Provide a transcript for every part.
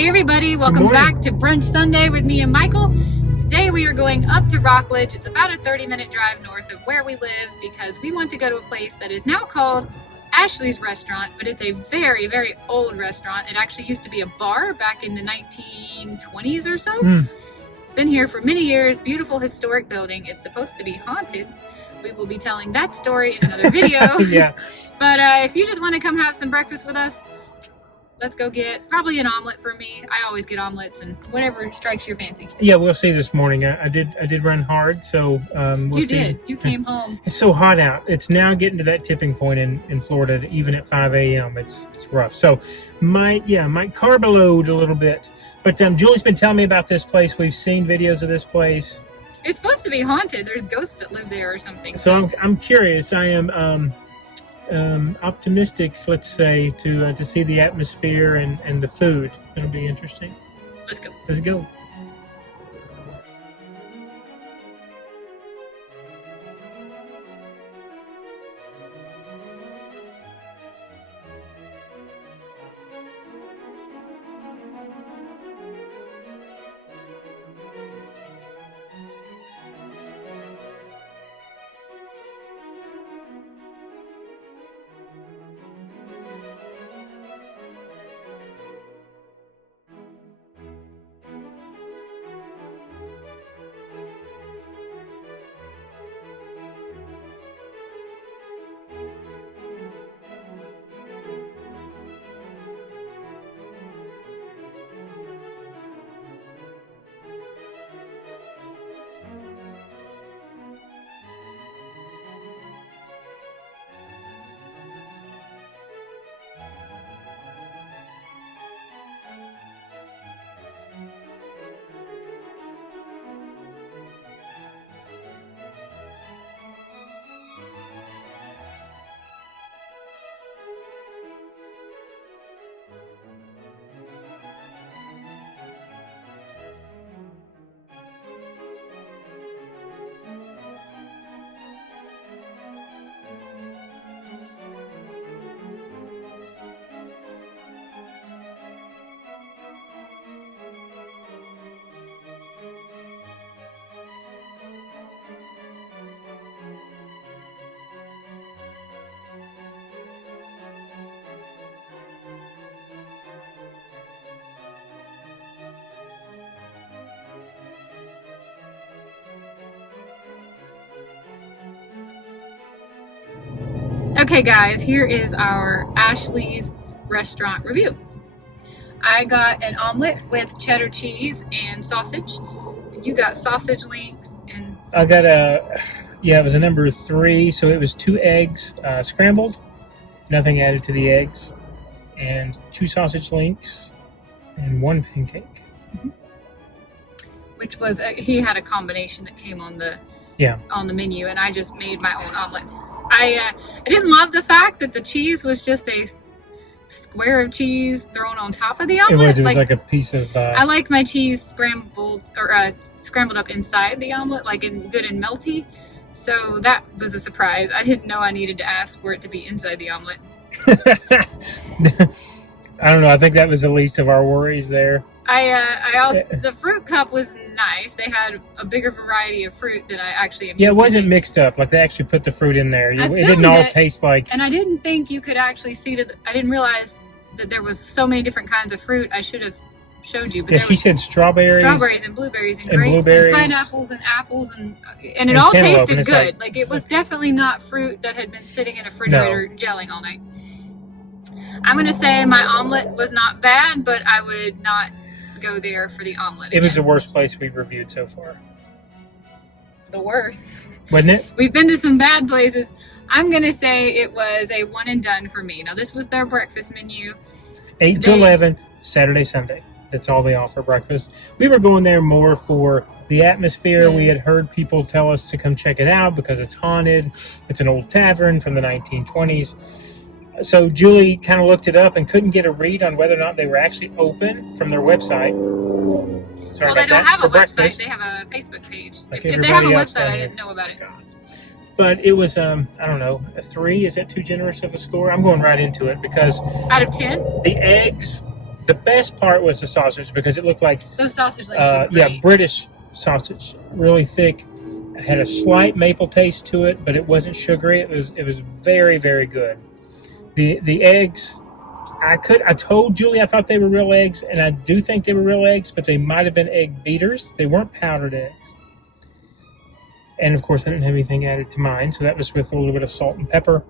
Hey everybody, welcome back to Brunch Sunday with me and Michael. Today we are going up to Rockledge. It's about a 30-minute drive north of where we live because we want to go to a place that is now called Ashley's Restaurant, but it's a very, very old restaurant. It actually used to be a bar back in the 1920s or so. It's been here for many years. Beautiful historic building. It's supposed to be haunted. We will be telling that story in another video. Yeah. But if you just want to come have some breakfast with us, let's go get probably an omelet for me. I always get omelets and whatever strikes your fancy. Yeah, we'll see this morning. I did run hard, so we'll see. You did. You came home. It's so hot out. It's now getting to that tipping point in Florida. Even at 5 a.m., it's rough. So might carb load a little bit. But Julie's been telling me about this place. We've seen videos of this place. It's supposed to be haunted. There's ghosts that live there or something. So I'm curious. I am optimistic, let's say, to see the atmosphere and the food. It'll be interesting. Let's go. Let's go. Okay guys, here is our Ashley's Restaurant review. I got an omelet with cheddar cheese and sausage. And you got sausage links and... I got it was a number 3, so it was 2 eggs scrambled, nothing added to the eggs, and 2 sausage links and 1 pancake. Which was, he had a combination that came on the menu, and I just made my own omelet. I didn't love the fact that the cheese was just a square of cheese thrown on top of the omelet. It was like a piece of... I like my cheese scrambled up inside the omelet, like good and melty. So that was a surprise. I didn't know I needed to ask for it to be inside the omelet. I don't know. I think that was the least of our worries there. I also, the fruit cup was nice. They had a bigger variety of fruit than I actually am used Yeah, it wasn't to mixed up. Like they actually put the fruit in there. It didn't all taste like... And I didn't think you could actually see I didn't realize that there was so many different kinds of fruit. I should have showed you. But yeah, she said strawberries and blueberries and grapes and pineapples and apples and it all tasted good. Like it was definitely not fruit that had been sitting in a refrigerator gelling all night. I'm going to say my omelet was not bad, but I would not go there for the omelet. It was the worst place we've reviewed so far. The worst. Wasn't it? We've been to some bad places. I'm going to say it was a one and done for me. Now, this was their breakfast menu. 8 to 11, Saturday, Sunday. That's all they offer breakfast. We were going there more for the atmosphere. We had heard people tell us to come check it out because it's haunted. It's an old tavern from the 1920s. So Julie kind of looked it up and couldn't get a read on whether or not they were actually open from their website. Sorry, well, they don't have a website. They have a Facebook page. Like if they have a website, I didn't know about it. But it was, I don't know, a 3. Is that too generous of a score? I'm going right into it because... Out of 10? The eggs The best part was the sausage because it looked like Those sausage links were great. British sausage, really thick. It had a slight maple taste to it, but it wasn't sugary. It was very, very good. The eggs, I told Julie I thought they were real eggs, and I do think they were real eggs, but they might have been egg beaters. They weren't powdered eggs. And of course, I didn't have anything added to mine, so that was with a little bit of salt and pepper.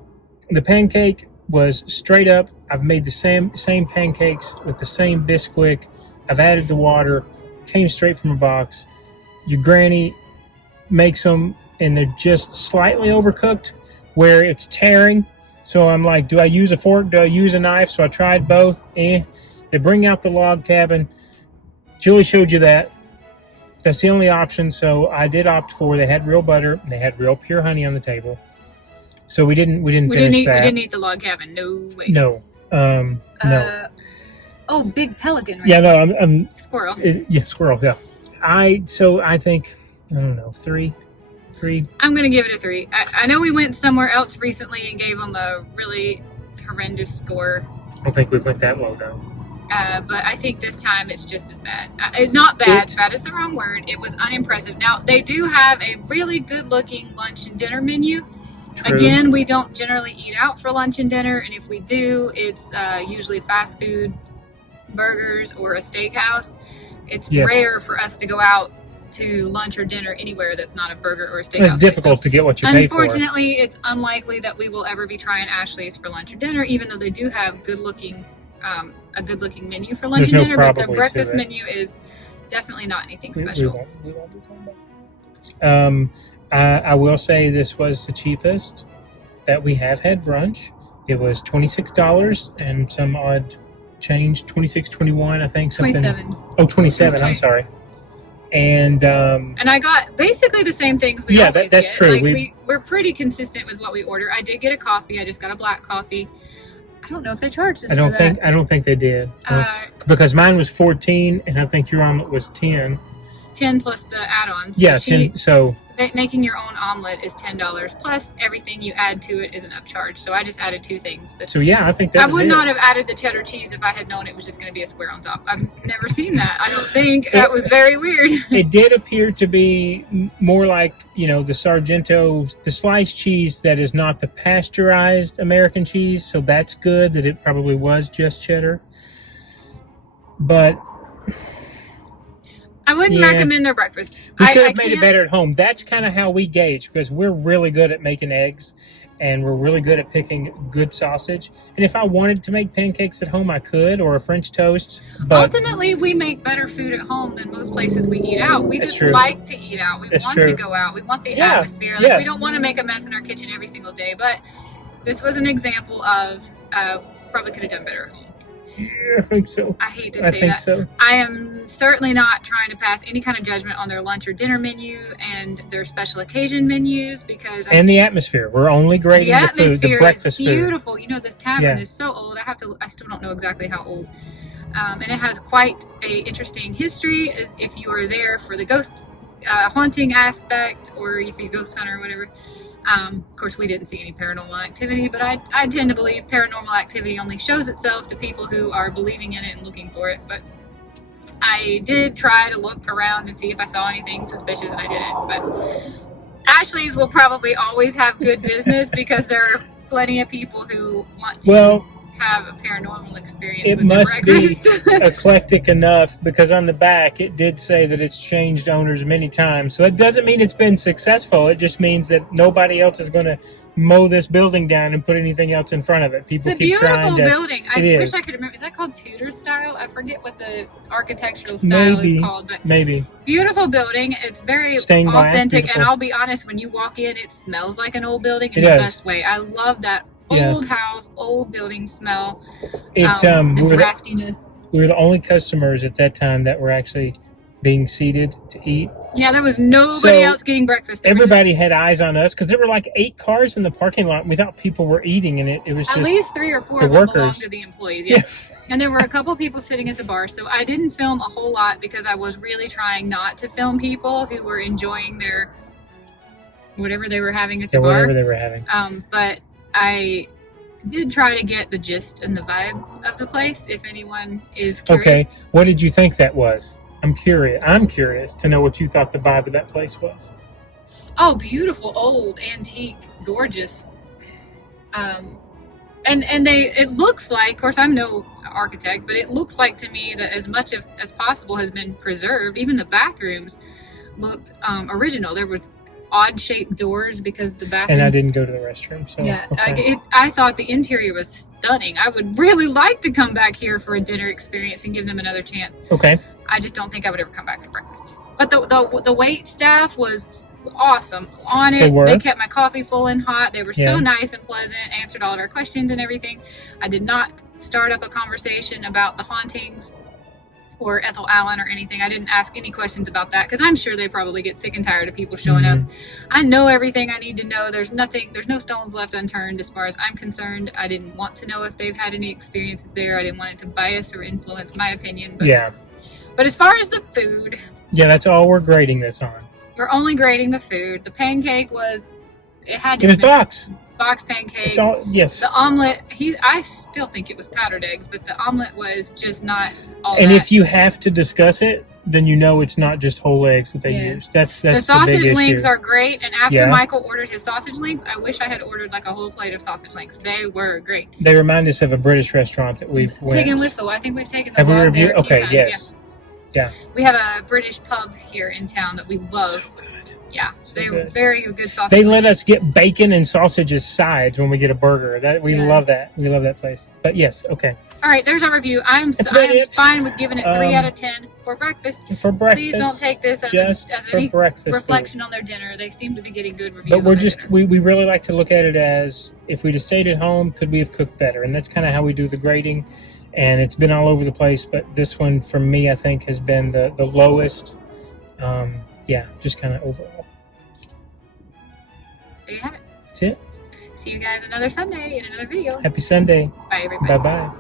The pancake was straight up. I've made the same pancakes with the same Bisquick. I've added the water. Came straight from a box. Your granny makes them, and they're just slightly overcooked, where it's tearing. So I'm like, do I use a fork? Do I use a knife? So I tried both. They bring out the log cabin. Julie showed you that. That's the only option. So I did opt for. They had real butter. They had real pure honey on the table. So we didn't finish that. We didn't eat the log cabin. No way. No. No. Oh, big pelican. Right? Yeah. No. I'm squirrel. Squirrel. Yeah. I think I don't know 3. I'm gonna give it a 3. I know we went somewhere else recently and gave them a really horrendous score. I don't think we've went that low though. But I think this time it's just as bad. Not bad. Bad is the wrong word. It was unimpressive. Now, they do have a really good-looking lunch and dinner menu. True. Again, we don't generally eat out for lunch and dinner, and if we do, it's usually fast food, burgers, or a steakhouse. It's rare for us to go out to lunch or dinner anywhere that's not a burger or a steakhouse. It's difficult to get what you pay for. Unfortunately, it's unlikely that we will ever be trying Ashley's for lunch or dinner, even though they do have a good-looking menu for lunch and dinner. But the breakfast menu is definitely not anything special. We won't do that. I will say this was the cheapest that we have had brunch. It was $26 and some odd change, $26.21, I think. Something. 27. Oh, 27. I'm sorry. And I got basically the same things we always that's get. true. Like we're pretty consistent with what we order. I did get a coffee. I just got a black coffee. I don't know if they charged us. I don't think they did. Because mine was 14, and I think your omelet was 10. 10 plus the add-ons. Yeah, 10. So making your own omelet is $10 plus everything you add to it is an upcharge. So I just added 2 things. I think that I would not have added the cheddar cheese if I had known it was just going to be a square on top. I've never seen that. I don't think that was very weird. It did appear to be more like, the Sargento, the sliced cheese that is not the pasteurized American cheese. So that's good that it probably was just cheddar. But I wouldn't recommend their breakfast. We could have made it better at home. That's kind of how we gauge, because we're really good at making eggs and we're really good at picking good sausage. And if I wanted to make pancakes at home, I could, or a French toast. But ultimately, we make better food at home than most places we eat out. We just like to eat out. We want to go out. We want the atmosphere. We don't want to make a mess in our kitchen every single day. But this was an example of probably could have done better at home. Yeah, I think so. I hate to say that. So. I am certainly not trying to pass any kind of judgment on their lunch or dinner menu and their special occasion menus because the atmosphere. We're only grading the food, the breakfast food. The atmosphere is beautiful. This tavern is so old. I still don't know exactly how old. And it has quite a interesting history if you are there for the ghost haunting aspect or if you're a ghost hunter or whatever. Of course, we didn't see any paranormal activity, but I tend to believe paranormal activity only shows itself to people who are believing in it and looking for it. But I did try to look around and see if I saw anything suspicious, and I didn't. But Ashley's will probably always have good business because there are plenty of people who want to have a paranormal experience. It must be eclectic enough because on the back it did say that it's changed owners many times. So that doesn't mean it's been successful. It just means that nobody else is going to mow this building down and put anything else in front of it. People keep trying to. It's a beautiful building. I wish I could remember. Is that called Tudor style? I forget what the architectural style is called, but beautiful building. It's very authentic, and I'll be honest, when you walk in, it smells like an old building in the best way. I love that. Old house, old building smell, draftiness. We were the only customers at that time that were actually being seated to eat. Yeah, there was nobody else getting breakfast. Everybody had eyes on us because there were like 8 cars in the parking lot. And we thought people were eating, and it was at just least 3 or 4 of them belonged to the employees. Yeah. And there were a couple people sitting at the bar, so I didn't film a whole lot because I was really trying not to film people who were enjoying their whatever they were having at the bar. Whatever they were having. But I did try to get the gist and the vibe of the place, if anyone is curious. Okay, what did you think that was? I'm curious to know what you thought the vibe of that place was. Oh, beautiful, old, antique, gorgeous. And it looks like, of course, I'm no architect, but it looks like to me that as much as possible has been preserved. Even the bathrooms looked original. There was odd shaped doors because the bathroom. And I didn't go to the restroom, so Yeah, okay. I thought the interior was stunning. I would really like to come back here for a dinner experience and give them another chance. Okay. I just don't think I would ever come back for breakfast. But the wait staff was awesome on it. They kept my coffee full and hot. They were so nice and pleasant, answered all of our questions and everything. I did not start up a conversation about the hauntings or Ethel Allen or anything. I didn't ask any questions about that because I'm sure they probably get sick and tired of people showing up. I know everything I need to know. There's no stones left unturned as far as I'm concerned. I didn't want to know if they've had any experiences there. I didn't want it to bias or influence my opinion. But as far as the food, that's all we're grading this on. We're only grading the food. The pancake was box pancake. It's all, yes. The omelet, I still think it was powdered eggs, but the omelet was just not all and that. if you have to discuss it, then you know it's not just whole eggs that they use. That's the sausage big links issue. are great, and after Michael ordered his sausage links, I wish I had ordered like a whole plate of sausage links. They were great. They remind us of a British restaurant that we've Pig and Whistle. I think we've taken the Have we vlog reviewed? there a few Okay, times. yes. Yeah. We have a British pub here in town that we love. So good. Yeah, So they good. were very good sausage. They let us get bacon and sausage as sides when we get a burger. We love that. We love that place. But yes, okay. All right, there's our review. I'm fine with giving it 3 out of 10 for breakfast. For breakfast, please don't take this as any reflection on their dinner. They seem to be getting good reviews. But we really like to look at it as, if we'd have stayed at home, could we have cooked better? And that's kind of how we do the grading. And it's been all over the place, but this one for me, I think, has been the lowest. Just kind of overall. There you have it. That's it. See you guys another Sunday in another video. Happy Sunday. Bye, everybody. Bye-bye.